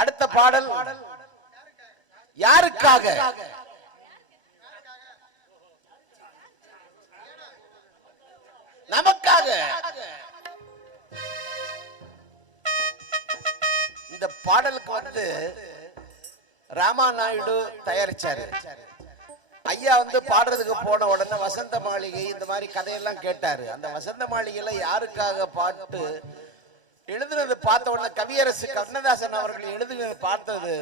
அடுத்த பாடல் யாருக்காக? நமக்காக. இந்த பாடலுக்கு வந்து ராமா நாயுடு தயாரிச்சாரு. ஐயா வந்து பாடுறதுக்கு போன உடனே வசந்த மாளிகை இந்த மாதிரி கதையெல்லாம் கேட்டாரு. அந்த வசந்த மாளிகையில யாருக்காக பாட்டு எழுதுனது பார்த்த உடனே கவியரசு கண்ணதாசன் அவர்கள் எழுதுனது பார்த்தது,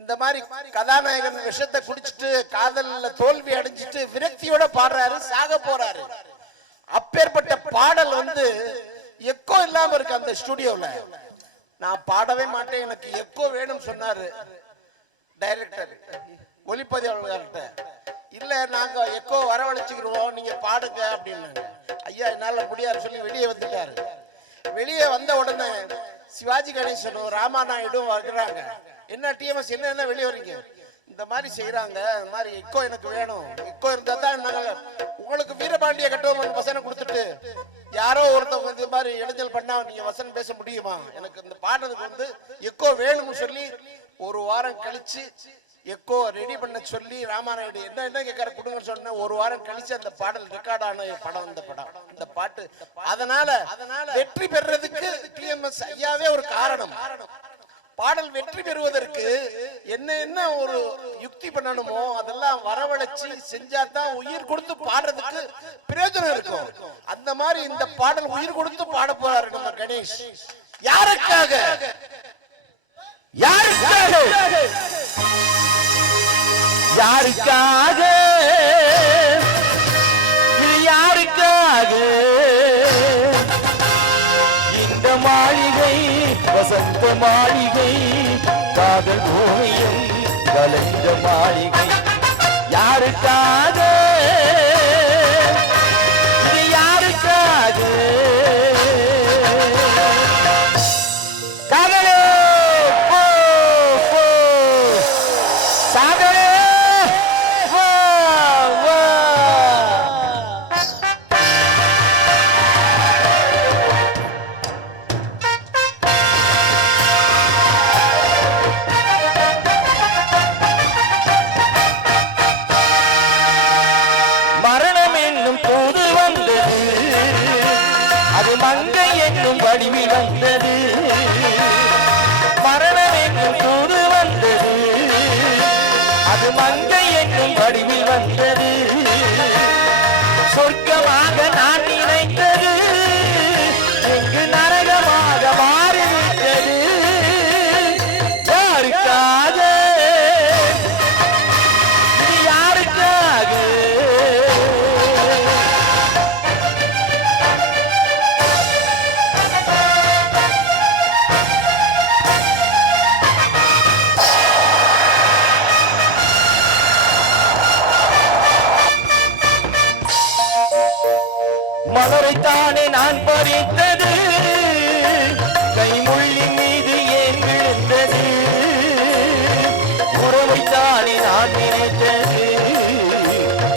இந்த மாதிரி கதாநாயகன் விஷத்தை குடிச்சிட்டு காதல்ல தோல்வி அடைஞ்சிட்டு விரக்தியோட பாடுறாரு, சாக போறாரு. அப்பேற்பட்ட பாடல் வந்து எக்கோ இல்லாம இருக்கு அந்த ஸ்டுடியோல. நான் பாடவே மாட்டேன், எனக்கு எக்கோ வேணும் சொன்னாரு டைரக்டர் ஒளிப்பதிவாளர்கிட்ட. இல்ல நாங்க எக்கோ வரவழைச்சுக்கிறோம், நீங்க பாடுங்க அப்படின்னாங்க. ஐயா என்னால முடியாது சொல்லி வெளியே வந்துட்டாரு. வெளியே வந்த உடனே சிவாஜி கணேசனும் ராமா நாயுடும் வருகிறாங்க. என்ன டிஎம்எஸ் என்ன வெளியே வரீங்க? இந்த மாதிரி செய்யறாங்க, இந்த மாதிரி எக்கோ எனக்கு வேணும், எக்கோ இருந்தா தான் நாங்க உங்களுக்கு வீரபாண்டிய கட்டபொம்மன் வசனம் கொடுத்துட்டு யாரோ ஒருத்தவங்க இந்த மாதிரி இடைஞ்சல் பண்ணா நீங்க வசனம் பேச முடியுமா? எனக்கு இந்த பாடுறதுக்கு வந்து எக்கோ வேணும்னு சொல்லி ஒரு வாரம் கழிச்சு எக்கோ ரெடி பண்ண சொல்லி ராமாநாயுடு என்ன கேட்கற கொடுங்கன்னு சொன்ன. ஒரு வாரம் கழிச்சு அந்த பாடல் ரெக்கார்ட் ஆன படம் இந்த படம், இந்த பாட்டு. அதனால வெற்றி பெறதுக்கு டிஎம்எஸ் ஐயாவே ஒரு காரணம். பாடல் வெற்றி பெறுவதற்கு என்ன ஒரு யுக்தி பண்ணணுமோ அதெல்லாம் வரவழைச்சு செஞ்சாதான் உயிர் கொடுத்து பாடுறதுக்கு பிரயோஜனம் இருக்கும். அந்த மாதிரி இந்த பாடல் உயிர் கொடுத்து பாட போறாரு நம்ம கணேஷ். யாருக்காக? யாருக்காக? யாருக்காக? யாருக்காக இந்த மாளிகை வசந்த மாளிகை, காதல் ஓவியம் கலந்த மாளிகை. யாருக்காக? யாருக்காக? காதலே போ போ, காதலே வா வா. மரணம் என்னும் போது வந்தது, அது மங்கை என்னும் வடிவில் வந்தது. மரணம் என்னும் போது வந்தது, அது மங்கை என்னும் வடிவில் வந்தது. சொர்க்கமாக நான் நினைத்தது எங்கு நரகமாக மாறிவிட்டது. யாருக்காக? யாருக்காக? மலரைத்தானே நான் பறித்தது, கைமுள்ளின் மீது ஏன் விழுந்தது. உறவைத்தானே நான் நினைத்தது,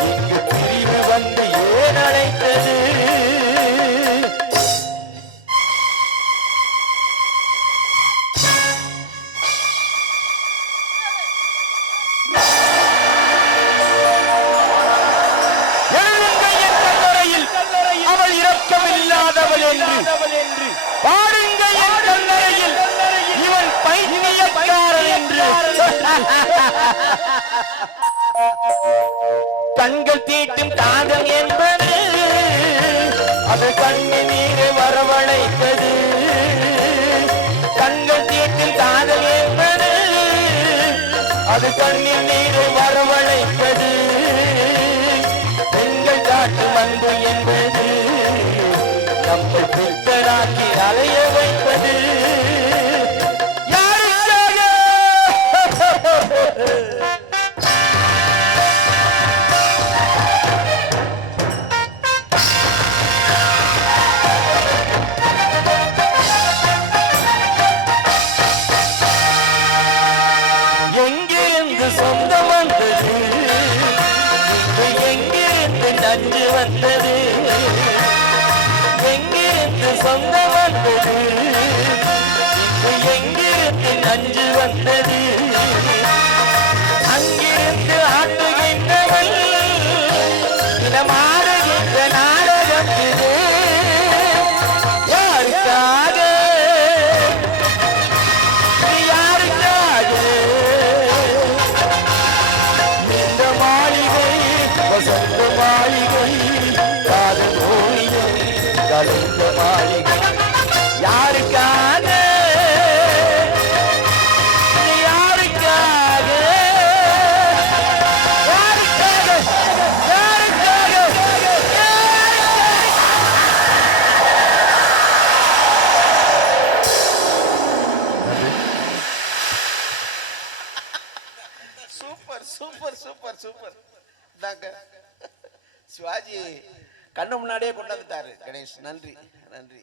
இங்கு பிரிவு வந்து ஏன் அழைத்தது. அவள் இரக்கமில்லாதவள் என்று பாடுங்கள் என் கல்லறையில், இவன் பைத்தியக்காரன் என்று. கண்கள் தீட்டும் காதல் என்பது அது கண்ணின் நீரை வரவழைத்தது. கண்கள் தீட்டும் காதல் என்பது அது கண்ணின் நீரை வரவழைத்தது. பெண்கள் காட்டும் அன்பு என்பது நம்மை பித்தராக்கி அலைய வைப்பது. யாருக்காக? எங்கிருந்து சொந்த இதயத்தில் நஞ்சு வந்தது அங்கிருந்து ஆட்டுகின்றவள் இடமாடுகின்ற நாடகம் இது யாருக்காக யாருக்காக இந்த மாளிகை வசந்த மாளிகை காதல் ஓவியம் கலைந்த மாளிகை யாருக்காக super super super super. Sivaji கண்ணு முன்னாடியே கொண்டாந்துட்டாரு கணேஷ். நன்றி நன்றி.